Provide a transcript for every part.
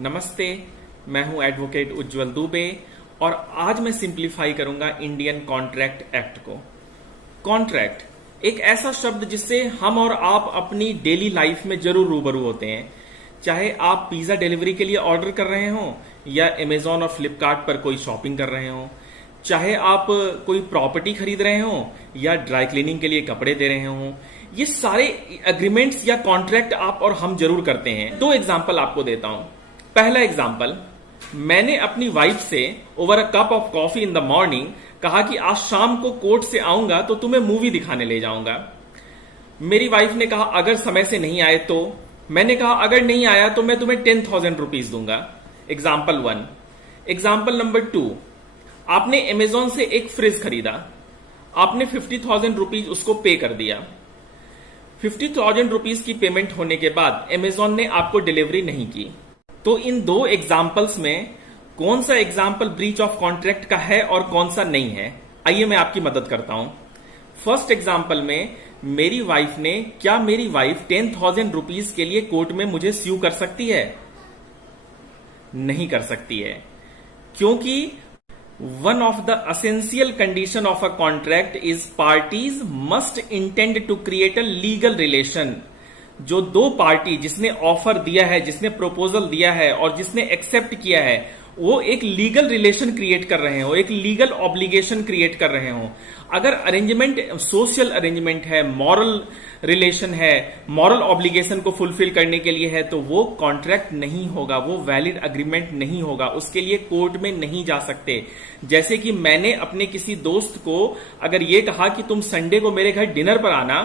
नमस्ते, मैं हूं एडवोकेट उज्जवल दुबे और आज मैं सिंप्लीफाई करूंगा इंडियन कॉन्ट्रैक्ट एक्ट को। कॉन्ट्रैक्ट एक ऐसा शब्द जिससे हम और आप अपनी डेली लाइफ में जरूर रूबरू होते हैं। चाहे आप पिज्जा डिलीवरी के लिए ऑर्डर कर रहे हो या अमेजॉन और फ्लिपकार्ट पर कोई शॉपिंग कर रहे हो, चाहे आप कोई प्रॉपर्टी खरीद रहे हो या ड्राई क्लीनिंग के लिए कपड़े दे रहे हो, ये सारे एग्रीमेंट्स या कॉन्ट्रैक्ट आप और हम जरूर करते हैं। दो एग्जाम्पल आपको देता हूं। पहला एग्जाम्पल, मैंने अपनी वाइफ से over a cup of coffee in the morning कहा कि आज शाम को कोर्ट से आऊंगा तो तुम्हें मूवी दिखाने ले जाऊंगा। मेरी वाइफ ने कहा अगर समय से नहीं आए तो। मैंने कहा अगर नहीं आया तो मैं तुम्हें 10,000 रुपीज दूंगा। एग्जाम्पल 1। एग्जाम्पल नंबर 2, आपने अमेजॉन से एक फ्रिज खरीदा, आपने 50,000 रुपीज उसको पे कर दिया। 50,000 रुपीज की पेमेंट होने के बाद अमेजॉन ने आपको डिलीवरी नहीं की। तो इन दो एग्जाम्पल्स में कौन सा एग्जाम्पल ब्रीच ऑफ कॉन्ट्रैक्ट का है और कौन सा नहीं है? आइए मैं आपकी मदद करता हूं। फर्स्ट एग्जाम्पल में मेरी वाइफ ने, क्या मेरी वाइफ 10,000 रुपीज के लिए कोर्ट में मुझे स्यू कर सकती है? नहीं कर सकती है, क्योंकि one of the essential condition of a contract is parties must intend to create a legal relation. जो दो पार्टी, जिसने ऑफर दिया है, जिसने प्रपोजल दिया है और जिसने एक्सेप्ट किया है, वो एक लीगल रिलेशन क्रिएट कर रहे हो, एक लीगल ऑब्लिगेशन क्रिएट कर रहे हो। अगर अरेंजमेंट सोशल अरेंजमेंट है, मॉरल रिलेशन है, मॉरल ऑब्लिगेशन को फुलफिल करने के लिए है, तो वो कॉन्ट्रैक्ट नहीं होगा, वो वैलिड अग्रीमेंट नहीं होगा, उसके लिए कोर्ट में नहीं जा सकते। जैसे कि मैंने अपने किसी दोस्त को अगर ये कहा कि तुम संडे को मेरे घर डिनर पर आना,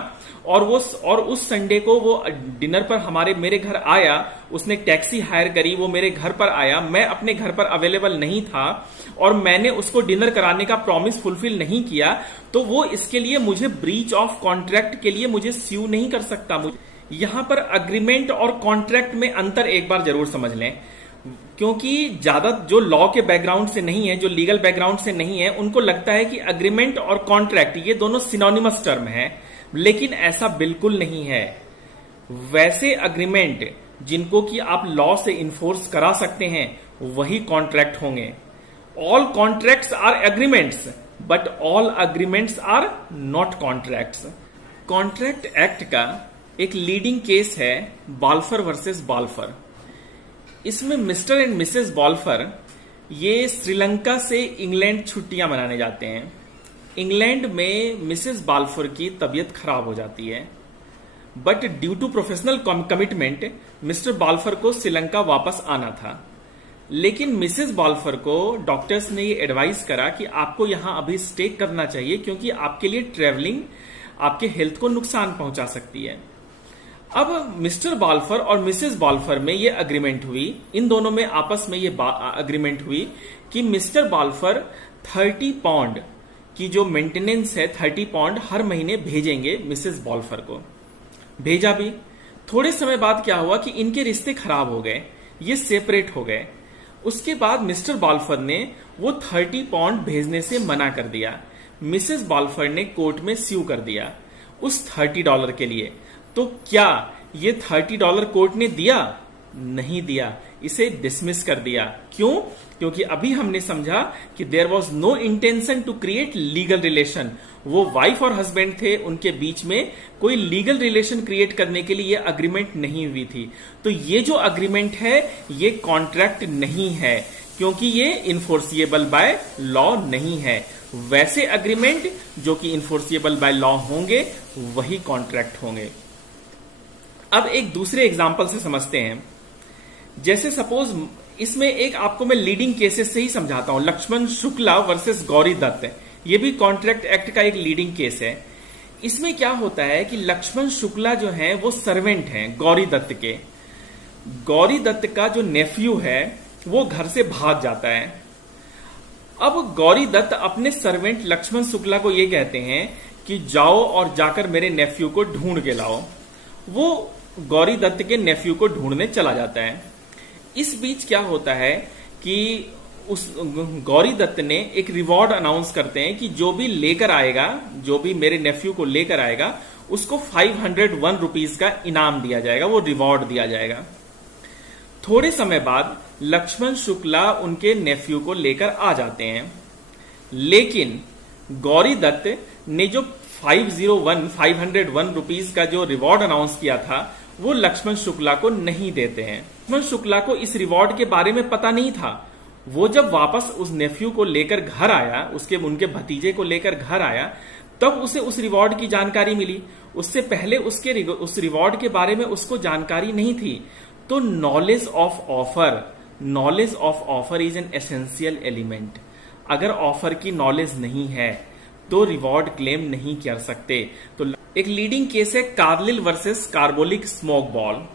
और उस संडे को वो डिनर पर मेरे घर आया, उसने टैक्सी हायर करी, वो मेरे घर पर आया, मैं अपने घर पर अवेलेबल नहीं था और मैंने उसको डिनर कराने का प्रॉमिस फुलफिल नहीं किया, तो वो इसके लिए मुझे ब्रीच ऑफ कॉन्ट्रैक्ट के लिए मुझे स्यू नहीं कर सकता। यहां पर अग्रीमेंट और कॉन्ट्रैक्ट में अंतर एक बार जरूर समझ लें, क्योंकि ज्यादा जो लॉ के बैकग्राउंड से नहीं है, जो लीगल बैकग्राउंड से नहीं है, उनको लगता है कि अग्रीमेंट और कॉन्ट्रैक्ट ये दोनों सिनोनिमस टर्म है, लेकिन ऐसा बिल्कुल नहीं है। वैसे अग्रीमेंट जिनको कि आप लॉ से इन्फोर्स करा सकते हैं वही कॉन्ट्रैक्ट होंगे। All contracts are agreements but all agreements are not contracts. Contract act का एक लीडिंग केस है बाल्फर वर्सेस बाल्फर। इसमें मिस्टर एंड मिसेस बाल्फर ये श्रीलंका से इंग्लैंड छुट्टियां मनाने जाते हैं। इंग्लैंड में मिसेस बाल्फर की तबीयत खराब हो जाती है, but due to professional commitment mister Balfour को श्रीलंका वापस आना था। लेकिन मिसेस बाल्फर को डॉक्टर्स ने ये एडवाइस करा कि आपको यहां अभी स्टे करना चाहिए, क्योंकि आपके लिए ट्रेवलिंग आपके हेल्थ को नुकसान पहुंचा सकती है। अब मिस्टर बाल्फर और मिसेस बाल्फर में ये अग्रीमेंट हुई, इन दोनों में आपस में ये अग्रीमेंट हुई कि मिस्टर बाल्फर 30 पाउंड की जो मेंटेनेंस है, 30 पाउंड हर महीने भेजेंगे मिसेस बाल्फर को। भेजा भी। थोड़े समय बाद क्या हुआ कि इनके रिश्ते खराब हो गए, ये सेपरेट हो गए। उसके बाद मिस्टर बाल्फर ने वो 30 पाउंड भेजने से मना कर दिया। मिसेस बाल्फर ने कोर्ट में स्यू कर दिया उस $30 के लिए। तो क्या ये $30 कोर्ट ने दिया? नहीं दिया, इसे डिसमिस कर दिया। क्यों? क्योंकि अभी हमने समझा कि there was no intention to create legal relation. वो वाइफ और हस्बैंड थे, उनके बीच में कोई लीगल रिलेशन क्रिएट करने के लिए ये अग्रीमेंट नहीं हुई थी। तो ये जो अग्रीमेंट है ये कॉन्ट्रैक्ट नहीं है, क्योंकि ये इन्फोर्सिएबल बाय लॉ नहीं है। वैसे अग्रीमेंट जो कि इन्फोर्सिएबल बाय लॉ होंगे वही कॉन्ट्रैक्ट होंगे। अब एक दूसरे एग्जाम्पल से समझते हैं। जैसे सपोज इसमें एक आपको मैं लीडिंग केसेस से ही समझाता हूं। लक्ष्मण शुक्ला वर्सेस गौरी दत्त, ये भी कॉन्ट्रैक्ट एक्ट का एक लीडिंग केस है। इसमें क्या होता है कि लक्ष्मण शुक्ला जो हैं वो सर्वेंट हैं गौरी दत्त के। गौरी दत्त का जो नेफ्यू है वो घर से भाग जाता है। अब गौरी दत्त अपने सर्वेंट लक्ष्मण शुक्ला को ये कहते हैं कि जाओ और जाकर मेरे नेफ्यू को ढूंढ के लाओ। वो गौरी दत्त के नेफ्यू को ढूंढने चला जाता है। इस बीच क्या होता है कि उस गौरी दत्त ने एक रिवॉर्ड अनाउंस करते हैं कि जो भी लेकर आएगा, जो भी मेरे नेफ्यू को लेकर आएगा, उसको 501 रुपीज का इनाम दिया जाएगा, वो रिवॉर्ड दिया जाएगा। थोड़े समय बाद लक्ष्मण शुक्ला उनके नेफ्यू को लेकर आ जाते हैं, लेकिन गौरी दत्त ने जो 501 रुपीज का जो रिवॉर्ड अनाउंस किया था वो लक्ष्मण शुक्ला को नहीं देते हैं। लक्ष्मण शुक्ला को इस रिवॉर्ड के बारे में पता नहीं था। वो जब वापस उस नेफ्यू को लेकर घर आया, उनके भतीजे को लेकर घर आया, तब उसे उस रिवॉर्ड की जानकारी मिली। उससे पहले उस रिवॉर्ड के बारे में उसको जानकारी नहीं थी। तो knowledge of offer is an essential element. अगर ऑफर की नॉलेज नहीं है तो रिवॉर्ड क्लेम नहीं कर सकते। तो एक लीडिंग केस है Carlill versus carbolic smoke ball.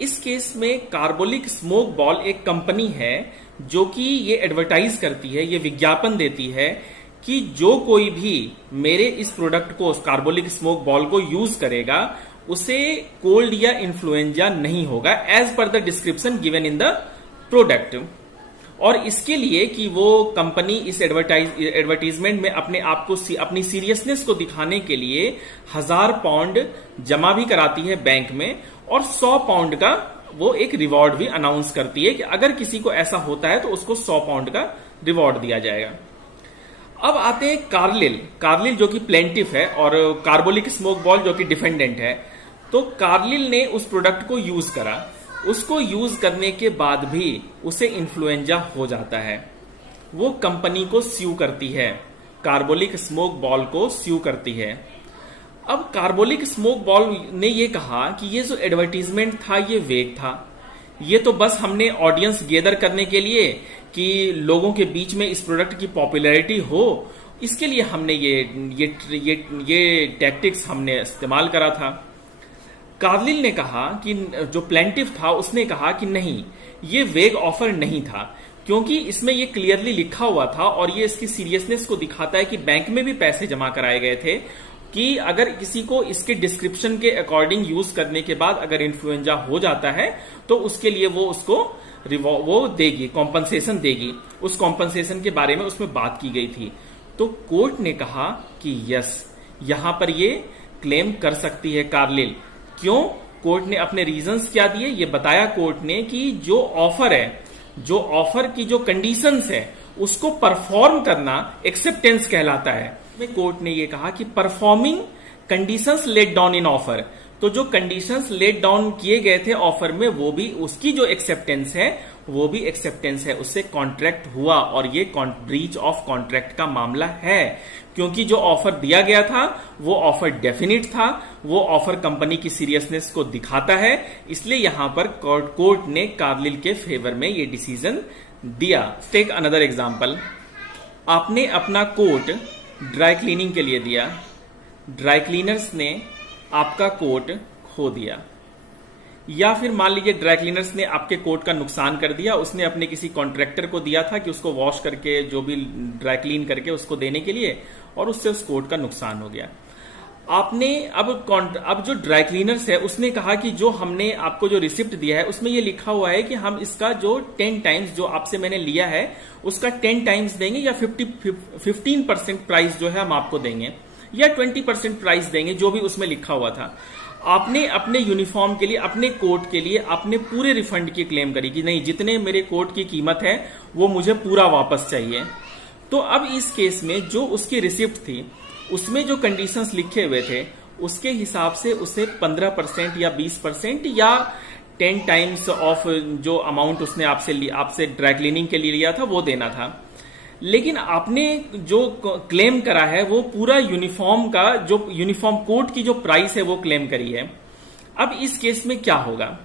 इस केस में कार्बोलिक स्मोक बॉल एक कंपनी है जो कि ये एडवर्टाइज करती है, ये विज्ञापन देती है कि जो कोई भी मेरे इस प्रोडक्ट को, कार्बोलिक स्मोक बॉल को यूज करेगा उसे कोल्ड या इन्फ्लुएंजा नहीं होगा, as per the description given in the product. और इसके लिए कि वो कंपनी इस एडवर्टाइजमेंट में अपने आप को, अपनी सीरियसनेस को दिखाने के लिए 1000 पाउंड जमा भी कराती है बैंक में, और 100 पाउंड का वो एक रिवॉर्ड भी अनाउंस करती है कि अगर किसी को ऐसा होता है तो उसको 100 पाउंड का रिवॉर्ड दिया जाएगा। अब आते हैं कार्लिल जो कि प्लेंटिफ है और कार्बोलिक स्मोक बॉल जो कि डिफेंडेंट है। तो कार्लिल ने उस प्रोडक्ट को यूज करा, उसको यूज करने के बाद भी उसे इन्फ्लुएंजा हो जाता है। वो कंपनी को स्यू करती है, कार्बोलिक स्मोक बॉल को स्यू करती है। अब कार्बोलिक स्मोक बॉल ने ये कहा कि ये जो एडवर्टीजमेंट था ये वेग था, ये तो बस हमने ऑडियंस गेदर करने के लिए कि लोगों के बीच में इस प्रोडक्ट की पॉपुलैरिटी हो, इसके लिए हमने ये टैक्टिक्स हमने इस्तेमाल करा था। कार्लिल ने कहा कि जो प्लेंटिफ था उसने कहा कि नहीं, ये वेग ऑफर नहीं था, क्योंकि इसमें ये क्लियरली लिखा हुआ था और ये इसकी सीरियसनेस को दिखाता है कि बैंक में भी पैसे जमा कराए गए थे कि अगर किसी को इसके डिस्क्रिप्शन के अकॉर्डिंग यूज करने के बाद अगर इन्फ्लुएंजा हो जाता है तो उसके लिए वो उसको वो देगी, कॉम्पनसेशन देगी। उस कॉम्पनसेशन के बारे में उसमें बात की गई थी। तो कोर्ट ने कहा कि यस, यहां पर ये क्लेम कर सकती है कार्लिल। क्यों? कोर्ट ने अपने रीजंस क्या दिए ये बताया कोर्ट ने कि जो ऑफर है, जो ऑफर की जो कंडीशंस है उसको परफॉर्म करना एक्सेप्टेंस कहलाता है। कोर्ट ने ये कहा कि performing conditions laid down in offer, तो जो कंडीशंस लेट डाउन किए गए थे ऑफर में वो भी, उसकी जो एक्सेप्टेंस है वो भी एक्सेप्टेंस है, उससे कॉन्ट्रैक्ट हुआ और ये ब्रीच ऑफ कॉन्ट्रैक्ट का मामला है, क्योंकि जो ऑफर दिया गया था वो ऑफर डेफिनिट था, वो ऑफर कंपनी की सीरियसनेस को दिखाता है। इसलिए यहां पर कोर्ट ने कार्लिल के फेवर में ये डिसीजन दिया। टेक अनदर एग्जांपल, आपने अपना कोट ड्राई क्लीनिंग के लिए दिया, ड्राई क्लीनर्स ने आपका कोट खो दिया, या फिर मान लीजिए ड्राई क्लीनर्स ने आपके कोट का नुकसान कर दिया, उसने अपने किसी कॉन्ट्रैक्टर को दिया था कि उसको वॉश करके जो भी ड्राई क्लीन करके उसको देने के लिए, और उससे उस कोट का नुकसान हो गया। आपने अब जो ड्राई क्लीनर्स है उसने कहा कि जो हमने आपको जो रिसिप्ट दिया है उसमें ये लिखा हुआ है कि हम इसका जो 10 टाइम्स जो आपसे मैंने लिया है उसका 10 टाइम्स देंगे, या 15% प्राइस जो है हम आपको देंगे, या 20% प्राइस देंगे, जो भी उसमें लिखा हुआ था। आपने अपने यूनिफॉर्म के लिए, अपने कोट के लिए आपने पूरे रिफंड की क्लेम करी कि नहीं, जितने मेरे कोट की कीमत है वो मुझे पूरा वापस चाहिए। तो अब इस केस में जो उसकी रिसिप्ट थी उसमें जो कंडीशंस लिखे हुए थे उसके हिसाब से उसे 15% या 20% या 10 टाइम्स ऑफ जो अमाउंट उसने आपसे ड्राई क्लीनिंग के लिए लिया था वो देना था। लेकिन आपने जो क्लेम करा है वो पूरा यूनिफॉर्म का, जो यूनिफॉर्म कोट की जो प्राइस है वो क्लेम करी है। अब इस केस में क्या होगा?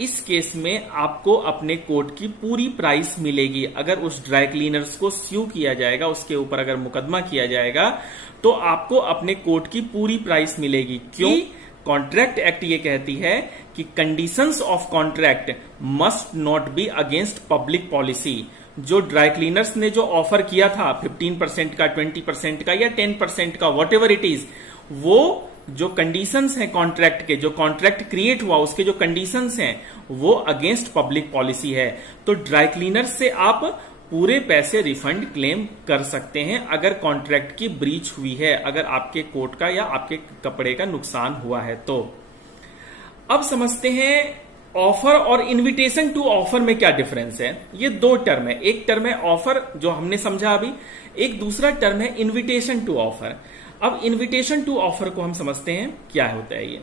इस केस में आपको अपने कोट की पूरी प्राइस मिलेगी। अगर उस ड्राई क्लीनर्स को स्यू किया जाएगा, उसके ऊपर अगर मुकदमा किया जाएगा तो आपको अपने कोट की पूरी प्राइस मिलेगी। क्यों? कॉन्ट्रैक्ट एक्ट ये कहती है कि conditions of contract must not be against public policy. जो ड्राई क्लीनर्स ने जो ऑफर किया था 15% का, 20% का या 10% का, वॉट एवर इट इज, वो जो कंडीशंस हैं कॉन्ट्रैक्ट के, जो कॉन्ट्रैक्ट क्रिएट हुआ उसके जो कंडीशंस हैं वो अगेंस्ट पब्लिक पॉलिसी है। तो ड्राई क्लीनर्स से आप पूरे पैसे रिफंड क्लेम कर सकते हैं अगर कॉन्ट्रैक्ट की ब्रीच हुई है, अगर आपके कोट का या आपके कपड़े का नुकसान हुआ है। तो अब समझते हैं ऑफर और इनविटेशन टू ऑफर में क्या डिफरेंस है? ये दो टर्म है। एक टर्म है ऑफर जो हमने समझा अभी, एक दूसरा टर्म है इनविटेशन टू ऑफर। अब इनविटेशन टू ऑफर को हम समझते हैं क्या होता है। ये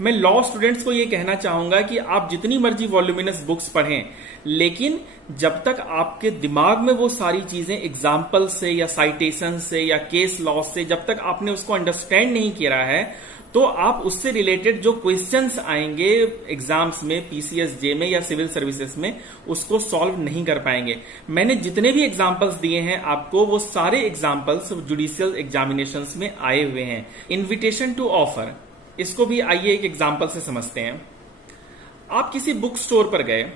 मैं लॉ स्टूडेंट्स को ये कहना चाहूंगा कि आप जितनी मर्जी वॉल्यूमिनस बुक्स पढ़ें, लेकिन जब तक आपके दिमाग में वो सारी चीजें एग्जाम्पल से या साइटेशन से या केस लॉ से जब तक आपने उसको अंडरस्टैंड नहीं किया है, तो आप उससे रिलेटेड जो क्वेश्चंस आएंगे एग्जाम्स में, पीसीएसजे में या सिविल सर्विसेज में, उसको सॉल्व नहीं कर पाएंगे। मैंने जितने भी एग्जाम्पल्स दिए हैं आपको, वो सारे एग्जाम्पल्स जुडिशियल एग्जामिनेशंस में आए हुए हैं। इन्विटेशन टू ऑफर, इसको भी आइए एक एग्जाम्पल से समझते हैं। आप किसी बुक स्टोर पर गए,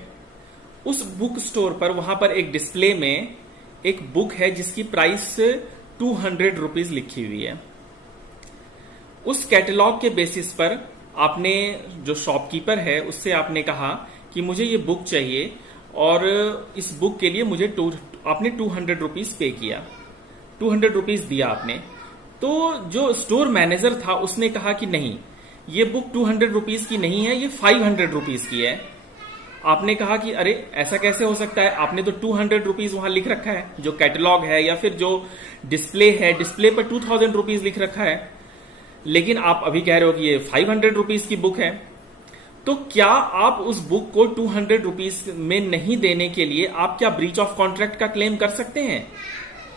उस बुक स्टोर पर वहां पर एक डिस्प्ले में एक बुक है जिसकी प्राइस 200 रुपीज लिखी हुई है। उस कैटलॉग के बेसिस पर आपने, जो शॉपकीपर है, उससे आपने कहा कि मुझे ये बुक चाहिए और इस बुक के लिए मुझे आपने 200 रुपीज पे किया, 200 रुपीज दिया आपने। तो जो स्टोर मैनेजर था उसने कहा कि नहीं, ये बुक 200 रुपीज की नहीं है, ये 500 रुपीज की है। आपने कहा कि अरे ऐसा कैसे हो सकता है, आपने तो 200 रुपीज वहां लिख रखा है, जो कैटलॉग है या फिर जो डिस्प्ले है, डिस्प्ले पर 2000 रुपीज लिख रखा है, लेकिन आप अभी कह रहे हो कि ये 500 रुपीज की बुक है। तो क्या आप उस बुक को 200 रुपीज में नहीं देने के लिए आप क्या ब्रीच ऑफ कॉन्ट्रैक्ट का क्लेम कर सकते हैं?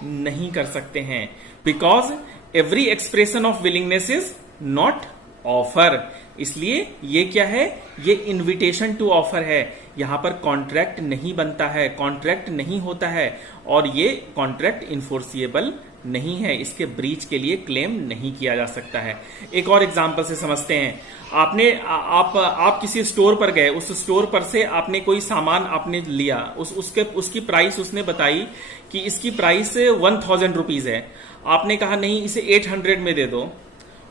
नहीं कर सकते हैं, because every expression of willingness is not offer. इसलिए ये क्या है, ये इनविटेशन टू ऑफर है। यहां पर कॉन्ट्रैक्ट नहीं बनता है, कॉन्ट्रैक्ट नहीं होता है, और ये कॉन्ट्रैक्ट इन्फोर्सिएबल नहीं है, इसके ब्रीच के लिए क्लेम नहीं किया जा सकता है। एक और एग्जांपल से समझते हैं। आप किसी स्टोर पर गए, उस स्टोर पर से आपने कोई सामान आपने लिया, उसकी प्राइस उसने बताई कि इसकी प्राइस 1000 रुपीज है। आपने कहा नहीं, इसे 800 में दे दो।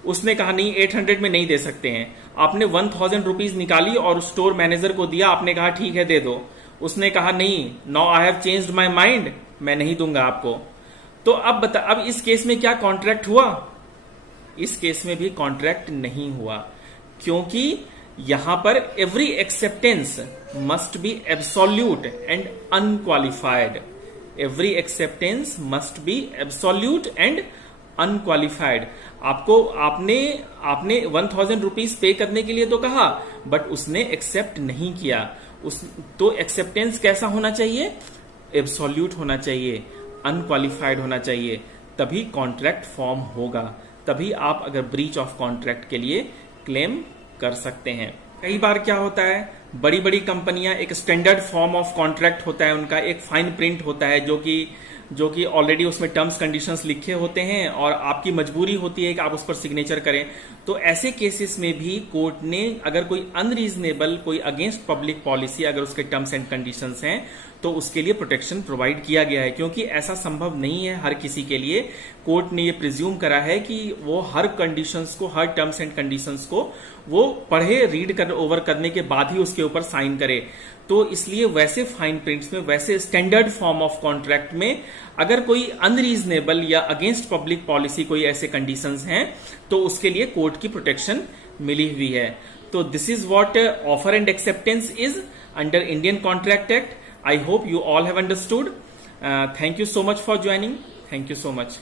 उसने कहा नहीं, 800 में नहीं दे सकते हैं। आपने 1000 रुपीज निकाली और स्टोर मैनेजर को दिया। आपने कहा ठीक है दे दो। उसने कहा नहीं, now I have changed my mind, मैं नहीं दूंगा आपको। तो अब इस केस में क्या कॉन्ट्रैक्ट हुआ? इस केस में भी कॉन्ट्रैक्ट नहीं हुआ, क्योंकि यहां पर every acceptance must be absolute and unqualified. Every acceptance must be absolute and unqualified. आपने 1000 रुपीज पे करने के लिए तो कहा, बट उसने एक्सेप्ट नहीं किया। तो एक्सेप्टेंस कैसा होना चाहिए? एब्सोल्यूट होना चाहिए, अनक्वालिफाइड होना चाहिए, तभी कॉन्ट्रैक्ट फॉर्म होगा। तभी आप अगर ब्रीच ऑफ कॉन्ट्रैक्ट के लिए क्लेम कर सकते हैं। कई बार क्या होता है, बड़ी बड़ी कंपनियां, एक स्टैंडर्ड फॉर्म ऑफ कॉन्ट्रैक्ट होता है उनका, एक फाइन प्रिंट होता है जो कि ऑलरेडी उसमें टर्म्स कंडीशंस लिखे होते हैं और आपकी मजबूरी होती है कि आप उस पर सिग्नेचर करें। तो ऐसे केसेस में भी कोर्ट ने अगर कोई अनरीजनेबल, कोई अगेंस्ट पब्लिक पॉलिसी अगर उसके टर्म्स एंड कंडीशंस हैं, तो उसके लिए प्रोटेक्शन प्रोवाइड किया गया है। क्योंकि ऐसा संभव नहीं है हर किसी के लिए। कोर्ट ने ये प्रिज्यूम करा है कि वो हर कंडीशंस को, हर टर्म्स एंड कंडीशंस को वो पढ़े, रीड कर, ओवर करने के बाद ही उसके ऊपर साइन करे। तो इसलिए वैसे फाइन प्रिंट्स में, वैसे स्टैंडर्ड फॉर्म ऑफ कॉन्ट्रैक्ट में अगर कोई अनरीजनेबल या अगेंस्ट पब्लिक पॉलिसी कोई ऐसे कंडीशंस हैं, तो उसके लिए कोर्ट की प्रोटेक्शन मिली हुई है। तो this is what offer and acceptance is under Indian contract act. I hope you all have understood. Thank you so much for joining. Thank you so much.